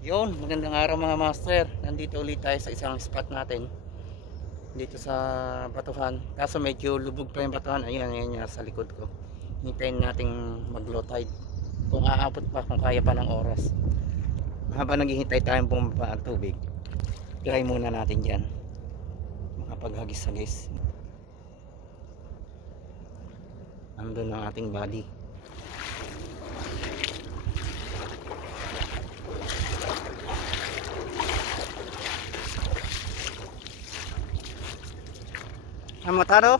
Yun, magandang araw mga master. Nandito ulit tayo sa isang spot natin. Dito sa batuhan. Kaso medyo lubog pa yung batuhan. Ayan yan sa likod ko. Hintayin nating mag low tide. Kung aabot pa, kung kaya pa ng oras. Habang naghihintay tayong bumaba ang tubig, try muna natin dyan. Makapaghagis-hagis. Andun ang ating body. Mataro?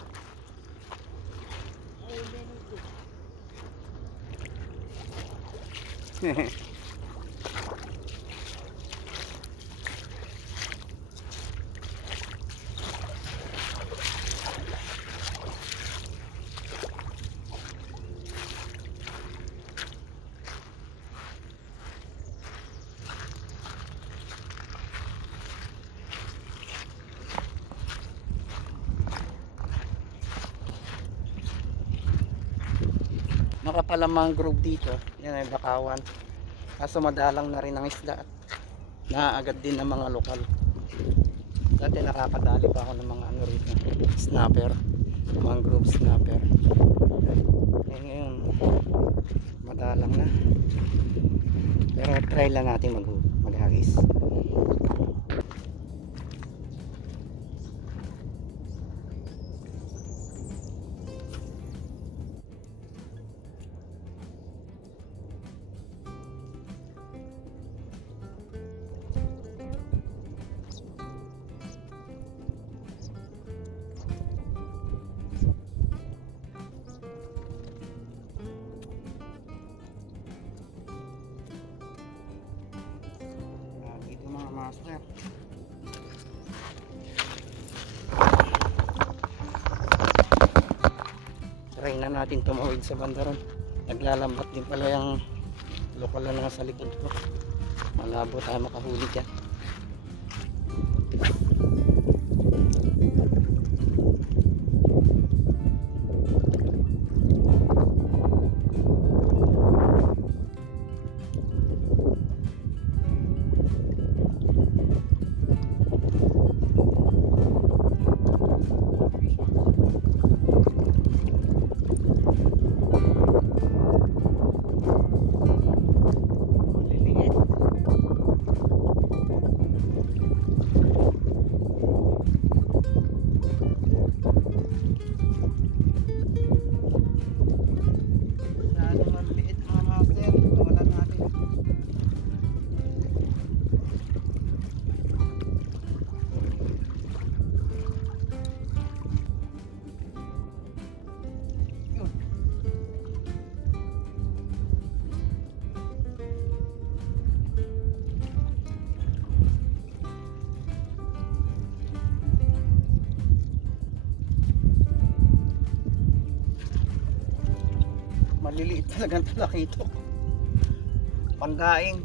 Makapal ang mangrove dito. Yan ay bakawan. Kaso madalang na rin ang isda. Naaagad din ng mga lokal. Dati nakakadali pa ako ng mga ano rito, snapper, mangrove snapper. Ngayon madalang na. Pero try lang natin maghagis. Master. Try na natin tumawid sa bandaron. Naglalambat din pala yung lokal na nasa likod ko. Malabo tayo makahuli dyan. Maliliit talagang talaki ito. Pandaing.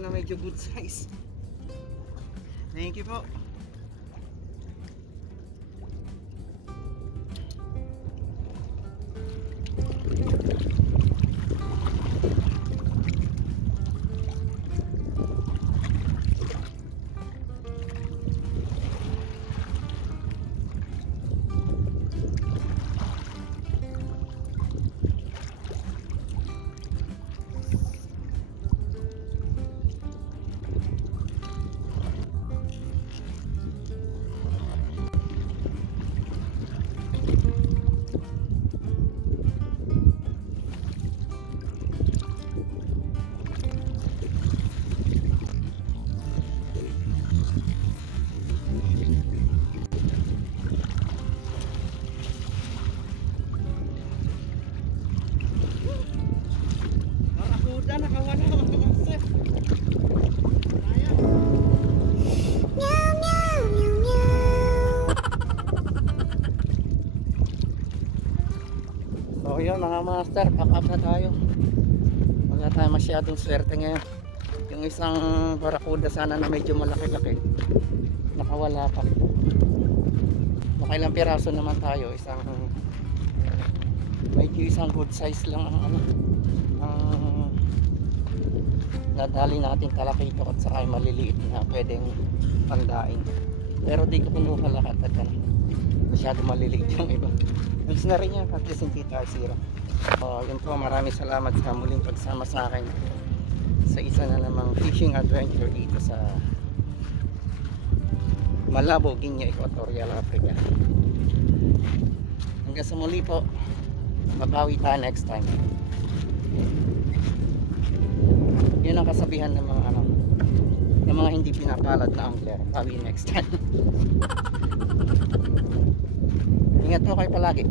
Na medyo good size. Thank you po. mga master, pack up na tayo. Wala tayo masyadong swerte ngayon. Yung isang barakuda sana na medyo malaki-laki, nakawala pa. Nakailang piraso naman tayo, medyo isang good size lang ang ang nadali natin talakito at saka yung maliliit na pwedeng pandaing. Pero di ko kinuha lahat at masyado maliliit yung iba. Gusto na rin yan, at least hindi tayo sira. Yun po, maraming salamat sa muling pagsama sa akin sa isa na namang fishing adventure dito sa Malabo, Guinea, Equatorial Africa. Hanggang sa muli po, mabawi tayo next time. Yun ang kasabihan ng mga ng mga hindi pinapalad na angler. Bawi next time. Ingat po kayo palagi.